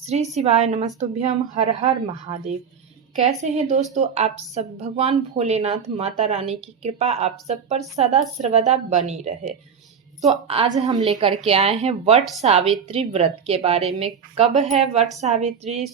श्री शिवाय नमस्तुभ्यम हर हर महादेव। कैसे हैं दोस्तों आप सब। भगवान भोलेनाथ माता रानी की कृपा आप सब पर सदा सर्वदा बनी रहे। तो आज हम लेकर के आए हैं वट सावित्री व्रत के बारे में। कब है वट सावित्री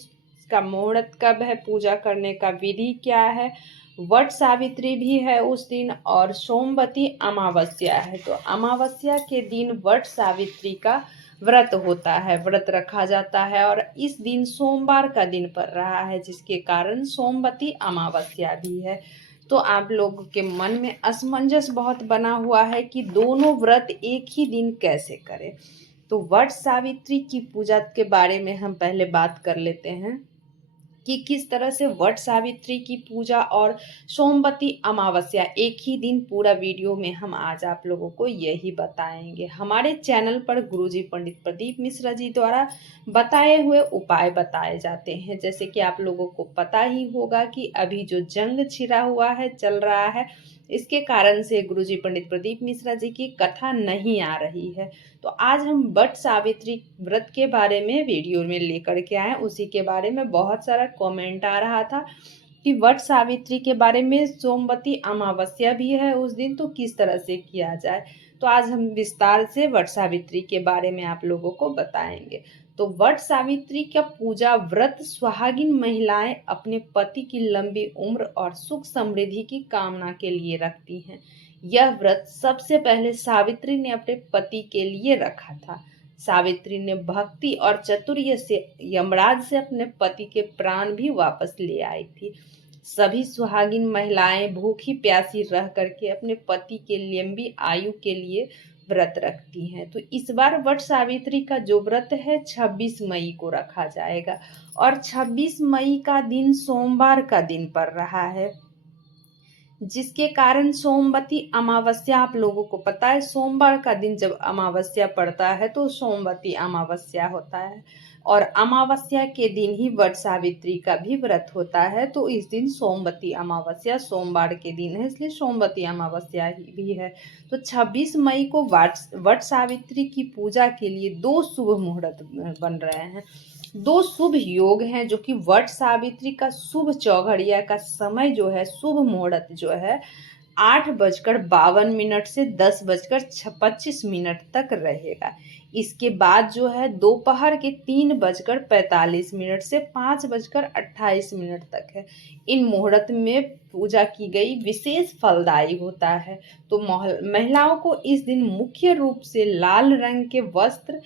का मुहूर्त, कब है पूजा करने का विधि क्या है। वट सावित्री भी है उस दिन और सोमवती अमावस्या है। तो अमावस्या के दिन वट सावित्री का व्रत होता है, व्रत रखा जाता है और इस दिन सोमवार का दिन पड़ रहा है, जिसके कारण सोमवती अमावस्या भी है। तो आप लोगों के मन में असमंजस बहुत बना हुआ है कि दोनों व्रत एक ही दिन कैसे करें। तो वट सावित्री की पूजा के बारे में हम पहले बात कर लेते हैं कि किस तरह से वट सावित्री की पूजा और सोमवती अमावस्या एक ही दिन। पूरा वीडियो में हम आज आप लोगों को यही बताएंगे। हमारे चैनल पर गुरुजी पंडित प्रदीप मिश्रा जी द्वारा बताए हुए उपाय बताए जाते हैं। जैसे कि आप लोगों को पता ही होगा कि अभी जो जंग छिड़ा हुआ है, चल रहा है, इसके कारण से गुरुजी पंडित प्रदीप मिश्रा जी की कथा नहीं आ रही है। तो आज हम वट सावित्री व्रत के बारे में वीडियो में लेकर के आए। उसी के बारे में बहुत सारा कमेंट आ रहा था कि वट सावित्री के बारे में, सोमवती अमावस्या भी है उस दिन, तो किस तरह से किया जाए। तो आज हम विस्तार से वट सावित्री के बारे में आप लोगों को बताएंगे। तो वट सावित्री का पूजा व्रत सुहागिन महिलाएं अपने पति की लंबी उम्र और सुख समृद्धि की कामना के लिए रखती हैं। यह व्रत सबसे पहले सावित्री ने अपने पति के लिए रखा था। सावित्री ने भक्ति और चतुर्य से यमराज से अपने पति के प्राण भी वापस ले आई थी। सभी सुहागिन महिलाएं भूखी प्यासी रह करके अपने पति के लंबी आयु के लिए व्रत रखती हैं। तो इस बार वट सावित्री का जो व्रत है 26 मई को रखा जाएगा और 26 मई का दिन सोमवार का दिन पड़ रहा है, जिसके कारण सोमवती अमावस्या, आप लोगों को पता है सोमवार का दिन जब अमावस्या पड़ता है तो सोमवती अमावस्या होता है और अमावस्या के दिन ही वट सावित्री का भी व्रत होता है। तो इस दिन सोमवती अमावस्या सोमवार के दिन है, इसलिए सोमवती अमावस्या ही भी है। तो 26 मई को वट सावित्री की पूजा के लिए दो शुभ मुहूर्त बन रहे हैं। दो शुभ योग हैं जो कि वट सावित्री का शुभ चौघड़िया का समय जो है, शुभ मुहूर्त जो है 8:52 से 10:25 तक रहेगा। इसके बाद जो है दोपहर के 3:45 से 5:28 तक है। इन मुहूर्त में पूजा की गई विशेष फलदायी होता है। तो महिलाओं को इस दिन मुख्य रूप से लाल रंग के वस्त्र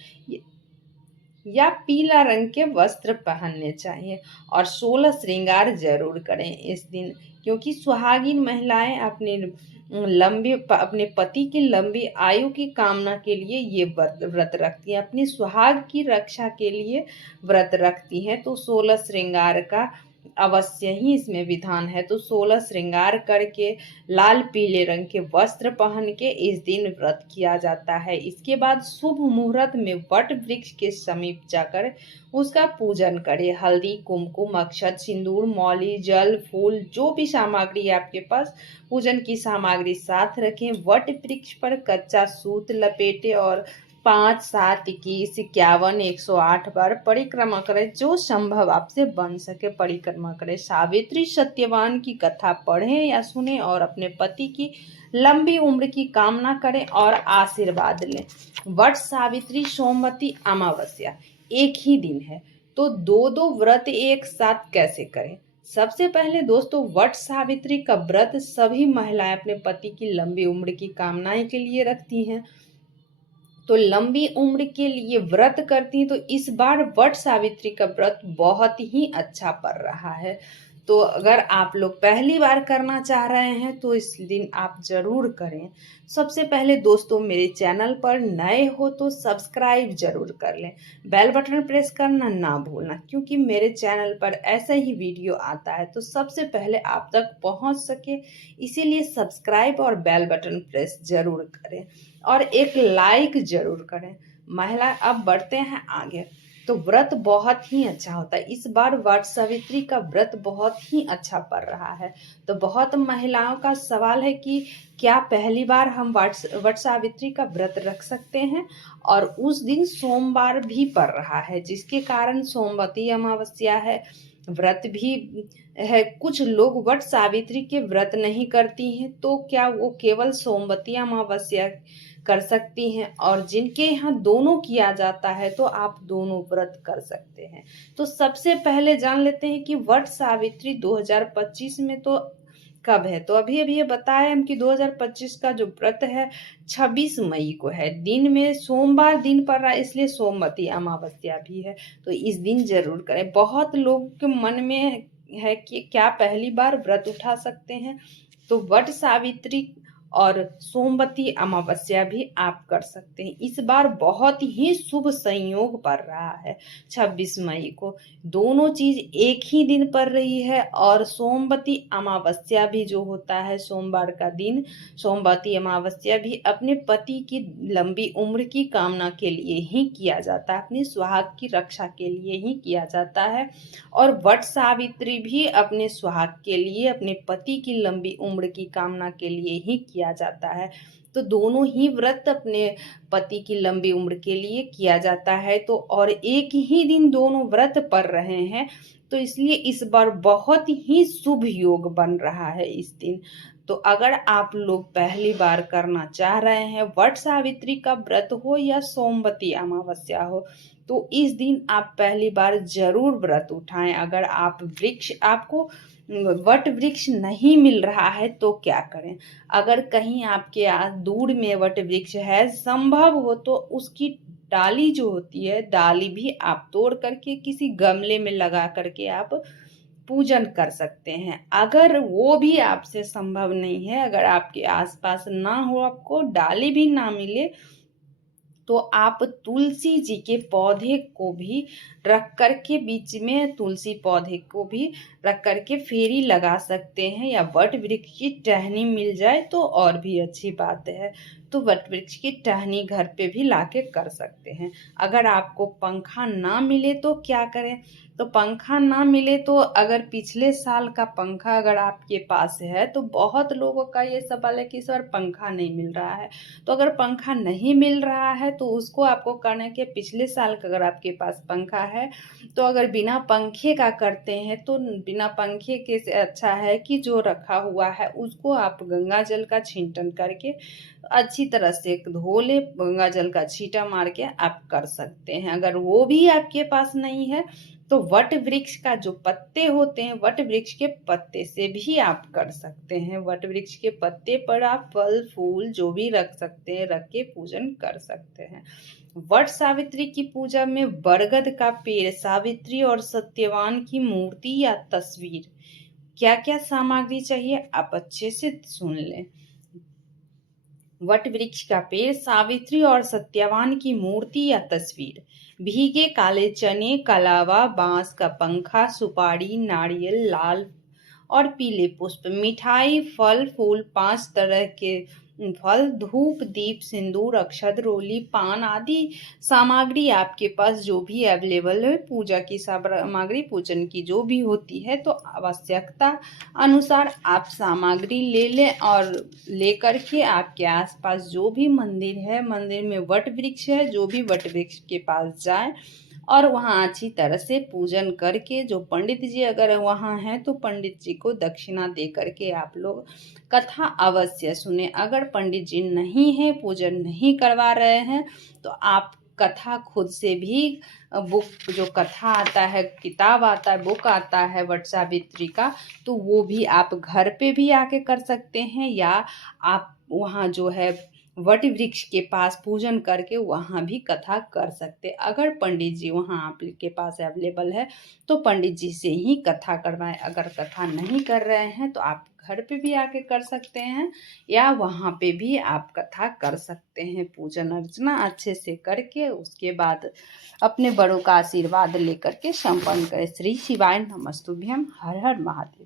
या पीला रंग के वस्त्र पहनने चाहिए और 16 श्रृंगार जरूर करें इस दिन, क्योंकि सुहागिन महिलाएं अपने पति की लंबी आयु की कामना के लिए ये व्रत रखती हैं, अपनी सुहाग की रक्षा के लिए व्रत रखती हैं। तो 16 श्रृंगार का अवश्य ही इसमें विधान है। तो 16 श्रृंगार करके लाल पीले रंग के वस्त्र पहन के इस दिन व्रत किया जाता है। इसके बाद शुभ मुहूर्त में वट वृक्ष के समीप जाकर उसका पूजन करें। हल्दी, कुमकुम, अक्षत, सिंदूर, मौली, जल, फूल, जो भी सामग्री है आपके पास, पूजन की सामग्री साथ रखें। वट वृक्ष पर कच्चा सूत लपेटे और 5, 7, 21, 51, 108 बार परिक्रमा करें। जो संभव आपसे बन सके परिक्रमा करें। सावित्री सत्यवान की कथा पढ़ें या सुने और अपने पति की लंबी उम्र की कामना करें और आशीर्वाद लें। वट सावित्री सोमवती अमावस्या एक ही दिन है, तो दो व्रत एक साथ कैसे करें। सबसे पहले दोस्तों, वट सावित्री का व्रत सभी महिलाएं अपने पति की लंबी उम्र की कामनाएं के लिए रखती हैं। तो लंबी उम्र के लिए व्रत करती, तो इस बार वट सावित्री का व्रत बहुत ही अच्छा पड़ रहा है। तो अगर आप लोग पहली बार करना चाह रहे हैं तो इस दिन आप जरूर करें। सबसे पहले दोस्तों, मेरे चैनल पर नए हो तो सब्सक्राइब जरूर कर लें, बेल बटन प्रेस करना ना भूलना, क्योंकि मेरे चैनल पर ऐसा ही वीडियो आता है तो सबसे पहले आप तक पहुंच सके, इसीलिए सब्सक्राइब और बेल बटन प्रेस जरूर करें और एक लाइक जरूर करें। महिला अब बढ़ते हैं आगे। तो व्रत बहुत ही अच्छा होता है। इस बार वट सावित्री का व्रत बहुत ही अच्छा पड़ रहा है। तो बहुत महिलाओं का सवाल है कि क्या पहली बार हम वट सावित्री का व्रत रख सकते हैं, और उस दिन सोमवार भी पड़ रहा है, जिसके कारण सोमवती अमावस्या है, व्रत भी है। कुछ लोग वट सावित्री के व्रत नहीं करती हैं, तो क्या वो केवल सोमवती अमावस्या कर सकती हैं, और जिनके यहाँ दोनों किया जाता है तो आप दोनों व्रत कर सकते हैं। तो सबसे पहले जान लेते हैं कि वट सावित्री 2025 में तो कब है। तो अभी अभी ये बताया हम कि 2025 का जो व्रत है 26 मई को है। दिन में सोमवार दिन पड़ रहा है, इसलिए सोमवती अमावस्या भी है। तो इस दिन जरूर करें। बहुत लोगों के मन में है कि क्या पहली बार व्रत उठा सकते हैं, तो वट सावित्री और सोमवती अमावस्या भी आप कर सकते हैं। इस बार बहुत ही शुभ संयोग पड़ रहा है 26 मई को। दोनों चीज एक ही दिन पड़ रही है, और सोमवती अमावस्या भी जो होता है सोमवार का दिन, सोमवती अमावस्या भी अपने पति की लंबी उम्र की कामना के लिए ही किया जाता है, अपनी सुहाग की रक्षा के लिए ही किया जाता है। और वट सावित्री भी अपने सुहाग के लिए, अपने पति की लंबी उम्र की कामना के लिए ही किया जाता है। तो दोनों ही व्रत अपने पति की लंबी उम्र के लिए किया जाता है। तो और एक ही दिन दोनों व्रत पड़ रहे हैं, तो इसलिए इस बार बहुत ही शुभ योग बन रहा है इस दिन। तो अगर आप लोग पहली बार करना चाह रहे हैं, वट सावित्री का व्रत हो या सोमवती अमावस्या हो, तो इस दिन आप पहली बार जरूर व्रत उठाएं। अगर आपको वट वृक्ष नहीं मिल रहा है तो क्या करें। अगर कहीं आपके दूर में वट वृक्ष है, संभव हो तो उसकी डाली जो होती है, डाली भी आप तोड़ करके किसी गमले में लगा करके आप पूजन कर सकते हैं। अगर वो भी आपसे संभव नहीं है, अगर आपके आसपास ना हो, आपको डाली भी ना मिले, तो आप तुलसी जी के पौधे को भी रख करके, बीच में तुलसी पौधे को भी रख करके फेरी लगा सकते हैं, या वट वृक्ष की टहनी मिल जाए तो और भी अच्छी बात है। तो वट वृक्ष की टहनी घर पे भी लाके कर सकते हैं। अगर आपको पंखा ना मिले तो क्या करें। तो पंखा ना मिले तो अगर पिछले साल का पंखा अगर आपके पास है, तो बहुत लोगों का ये सवाल है कि सर पंखा नहीं मिल रहा है। तो अगर पंखा नहीं मिल रहा है तो उसको आपको करना है कि पिछले साल का अगर आपके पास पंखा है, तो अगर बिना पंखे का करते हैं तो बिना पंखे के से अच्छा है कि जो रखा हुआ है उसको आप गंगा जल का छींटन करके अच्छी तरह से धो ले, गंगा जल का छींटा मार के आप कर सकते हैं। अगर वो भी आपके पास नहीं है, तो वट वृक्ष का जो पत्ते होते हैं, वट वृक्ष के पत्ते से भी आप कर सकते हैं। वट वृक्ष के पत्ते पर आप फल फूल जो भी रख सकते हैं, रख के पूजन कर सकते हैं। वट सावित्री की पूजा में बरगद का पेड़, सावित्री और सत्यवान की मूर्ति या तस्वीर, क्या क्या सामग्री चाहिए आप अच्छे से सुन लें। वट वृक्ष का पेड़, सावित्री और सत्यवान की मूर्ति या तस्वीर, भीगे काले चने, कलावा, बांस का पंखा, सुपारी, नारियल, लाल और पीले पुष्प, मिठाई, फल फूल, 5 तरह के फल, धूप दीप, सिंदूर, अक्षत, रोली, पान आदि सामग्री आपके पास जो भी अवेलेबल है, पूजा की सामग्री, पूजन की जो भी होती है, तो आवश्यकता अनुसार आप सामग्री ले लें, और लेकर के आपके आसपास जो भी मंदिर है, मंदिर में वट वृक्ष है, जो भी वट वृक्ष के पास जाए और वहाँ अच्छी तरह से पूजन करके, जो पंडित जी अगर वहाँ हैं तो पंडित जी को दक्षिणा दे करके आप लोग कथा अवश्य सुने। अगर पंडित जी नहीं है, पूजन नहीं करवा रहे हैं, तो आप कथा खुद से भी, बुक जो कथा आता है, किताब आता है, बुक आता है वट सावित्री का, तो वो भी आप घर पे भी आके कर सकते हैं, या आप वहाँ जो है वट वृक्ष के पास पूजन करके वहाँ भी कथा कर सकते। अगर पंडित जी वहाँ आपके पास अवेलेबल है तो पंडित जी से ही कथा करवाएं। अगर कथा नहीं कर रहे हैं तो आप घर पे भी आके कर सकते हैं, या वहाँ पे भी आप कथा कर सकते हैं। पूजन अर्चना अच्छे से करके उसके बाद अपने बड़ों का आशीर्वाद लेकर के संपन्न करें। श्री शिवाय नमस्तुभ्यम। हर हर महादेव।